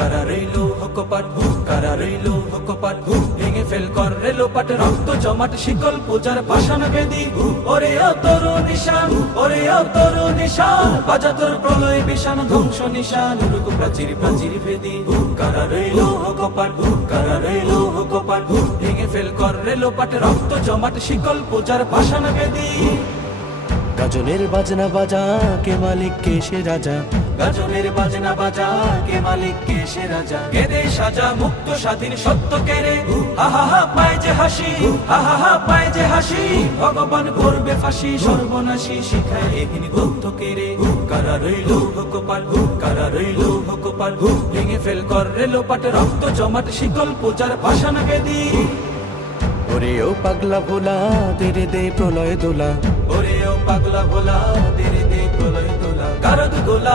কারা রইলো হকপাট, কারা রইলো হকপাট, ভেঙে ফেল কর রেলোপাট, রক্ত জমাট শিকল পূজার পাষাণ বেদী, ওরে ও তরু নিশান, ওরে ও তরু নিশান, বাজা তোর প্রলয় বিষান ধ্বংস নিশান, উড়ুক প্রাচীর প্রাচীর ভেদী, কারা রইলো হকপাট, কারা রইলো হকপাট, ভেঙে ফেল কর রেলোপাট, রক্ত জমাট শিকল পূজার পাষাণ বেদী। গাজনের বাজনা বাজা, কে মালিক কে সে রাজা, গাজনের বাজনা বাজা, কে মালিক কে সে রাজা, কেদে সাজা মুক্ত স্বাধীন সত্য কেরে, হা হা হা পায় যে হাসি, হা হা হা পায় যে হাসি, ভগবান করবে ফাঁসি সর্বনাশী, শিখায় এহিন তথ্য কেরে, কারা রইলো হকপাট, কারা রইলো হকপাট, ভেঙে ফেল কর রেলোপাট, রক্ত জমাট শিকল পূজার পাষাণ বেদী। ওরে ও পাগলা ভোলা, তেরে দে প্রলয় দোলা, ওরে ও পাগলা ভোলা, তেরে দে প্রলয় তোলা, গারদ গোলা